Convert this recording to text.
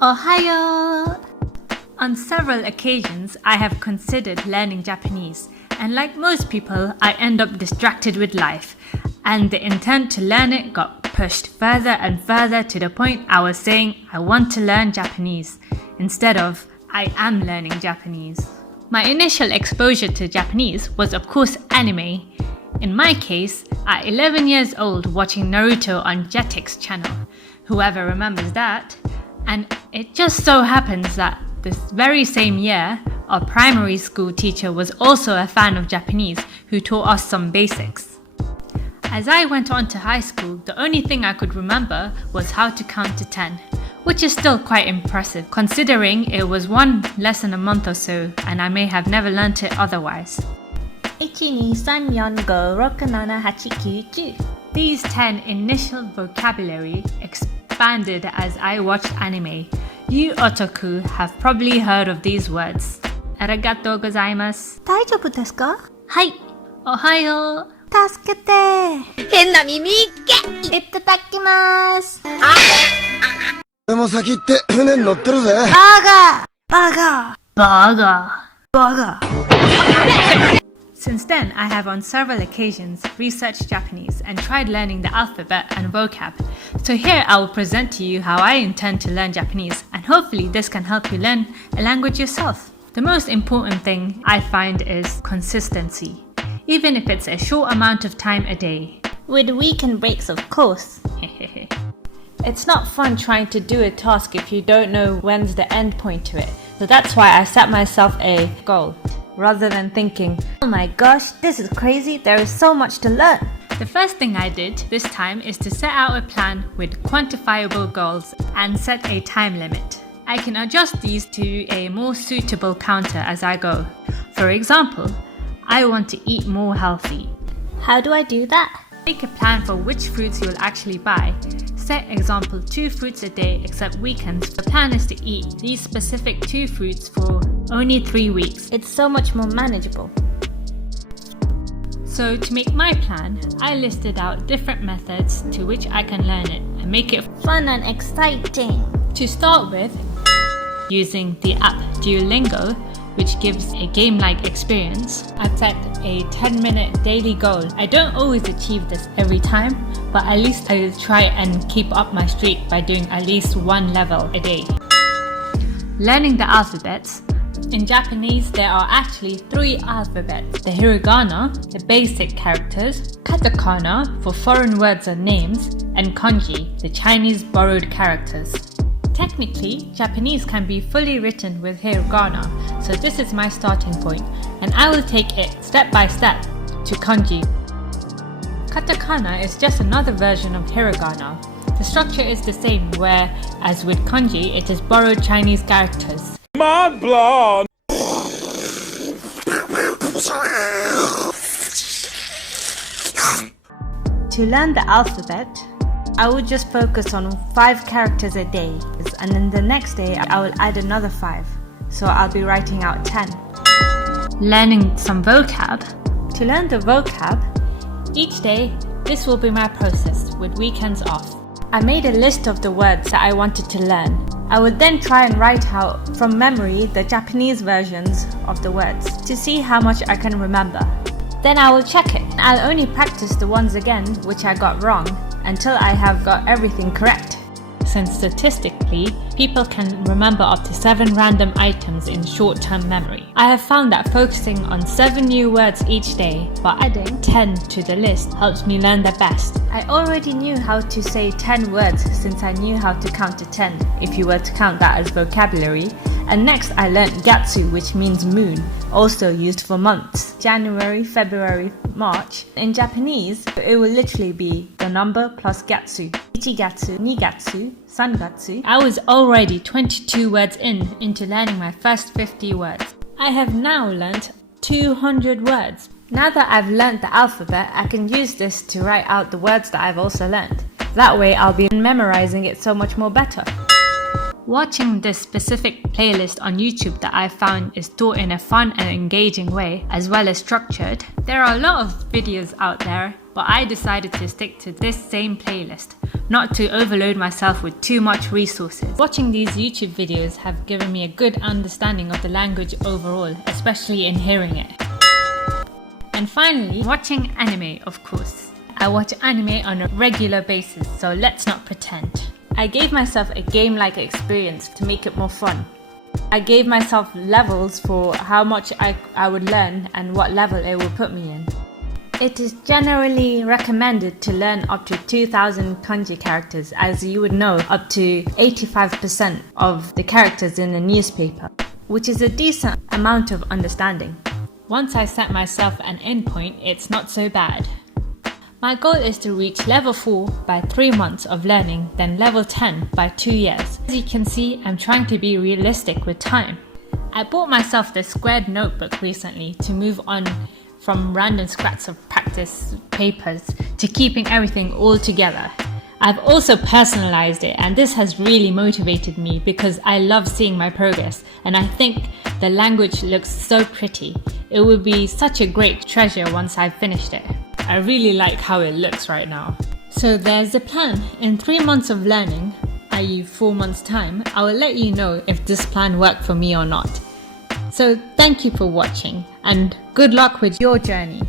Ohayo! On several occasions, I have considered learning Japanese, and like most people, I end up distracted with life, and the intent to learn it got pushed further and further to the point I was saying I want to learn Japanese, instead of I am learning Japanese. My initial exposure to Japanese was of course anime. In my case, at 11 years old watching Naruto on Jetix channel, whoever remembers that, and it just so happens that this very same year, our primary school teacher was also a fan of Japanese who taught us some basics. As I went on to high school, the only thing I could remember was how to count to 10, which is still quite impressive considering it was one lesson a month or so and I may have never learnt it otherwise. 1,2,3,4,5,6,7,8,9,10. These 10 initial vocabulary expanded as I watched anime. You otaku have probably heard of these words. Arigatou gozaimasu. 大丈夫ですか? はい。Ohayo. 助けて。変な耳っけ。いただきます。俺も先行って船に乗ってるぜ。バーガー。Since then, I have on several occasions researched Japanese and tried learning the alphabet and vocab. So here I will present to you how I intend to learn Japanese, and hopefully this can help you learn a language yourself. The most important thing I find is consistency, even if it's a short amount of time a day. With weekend breaks, of course. It's not fun trying to do a task if you don't know when's the end point to it. So that's why I set myself a goal, rather than thinking, oh my gosh, this is crazy, there is so much to learn. The first thing I did this time is to set out a plan with quantifiable goals and set a time limit. I can adjust these to a more suitable counter as I go. For example, I want to eat more healthy. How do I do that? Make a plan for which fruits you'll actually buy. Set example 2 fruits a day except weekends. The plan is to eat these specific 2 fruits for only 3 weeks. It's so much more manageable. So to make my plan, I listed out different methods to which I can learn it and make it fun and exciting. To start with, using the app Duolingo, which gives a game-like experience, I've set a 10-minute daily goal. I don't always achieve this every time, but at least I will try and keep up my streak by doing at least 1 level a day. Learning the alphabets. In Japanese, there are actually 3 alphabets: the hiragana, the basic characters, katakana for foreign words or names, and kanji, the Chinese borrowed characters. Technically, Japanese can be fully written with hiragana, so this is my starting point, and I will take it step by step to kanji. Katakana is just another version of hiragana. The structure is the same, where, as with kanji, it is borrowed Chinese characters. Mind blown! To learn the alphabet, I will just focus on 5 characters a day, and then the next day I will add another 5, so I'll be writing out 10. Learning some vocab. To learn the vocab, Each day, this will be my process, with weekends off. I made a list of the words that I wanted to learn. I would then try and write out from memory the Japanese versions of the words to see how much I can remember. Then I will check it. I'll only practice the ones again which I got wrong until I have got everything correct. Since statistically, people can remember up to 7 random items in short-term memory. I have found that focusing on 7 new words each day, but adding 10 to the list helps me learn the best. I already knew how to say 10 words since I knew how to count to 10, if you were to count that as vocabulary. And next I learnt Gatsu, which means moon, also used for months. January, February, March. In Japanese, it will literally be the number plus Gatsu. Ichigatsu, Nigatsu, Sangatsu. I was already 22 words into learning my first 50 words. I have now learnt 200 words. Now that I've learnt the alphabet, I can use this to write out the words that I've also learnt. That way I'll be memorizing it so much more better. Watching this specific playlist on YouTube that I found is taught in a fun and engaging way, as well as structured. There are a lot of videos out there, but I decided to stick to this same playlist, not to overload myself with too much resources. Watching these YouTube videos have given me a good understanding of the language overall, especially in hearing it. And finally, watching anime, of course. I watch anime on a regular basis, so let's not pretend. I gave myself a game-like experience to make it more fun. I gave myself levels for how much I would learn and what level it would put me in. It is generally recommended to learn up to 2,000 kanji characters, as you would know up to 85% of the characters in a newspaper, which is a decent amount of understanding. Once I set myself an endpoint, it's not so bad. My goal is to reach level 4 by 3 months of learning, then level 10 by 2 years. As you can see, I'm trying to be realistic with time. I bought myself this squared notebook recently to move on from random scraps of practice papers to keeping everything all together. I've also personalized it, and this has really motivated me because I love seeing my progress, and I think the language looks so pretty. It would be such a great treasure once I've finished it. I really like how it looks right now. So there's the plan. In 3 months of learning, i.e. 4 months time, I will let you know if this plan worked for me or not. So thank you for watching and good luck with your journey.